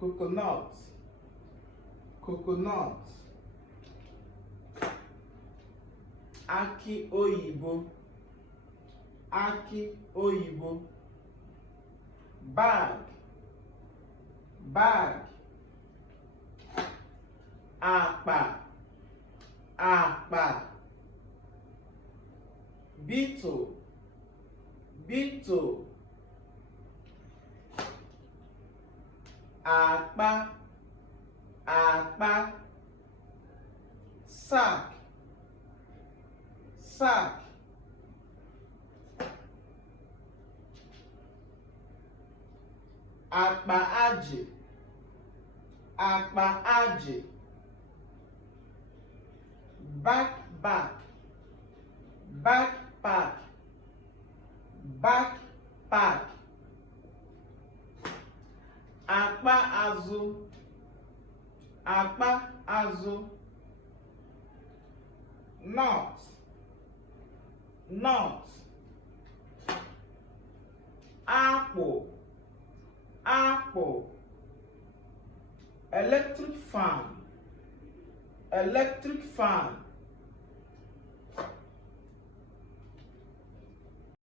coconut, coconut. Akị oyibo, akị oyibo. Bag, bag. Akpa, akpa. Beetle, beetle. Akpa, akpa. Sack, sack. Akpa ajị, akpa ajị. Backpack, backpack. Backpack. Akpa azụ, akpa azụ. Nut, nut. Apple, apple. Electric fan, electric fan.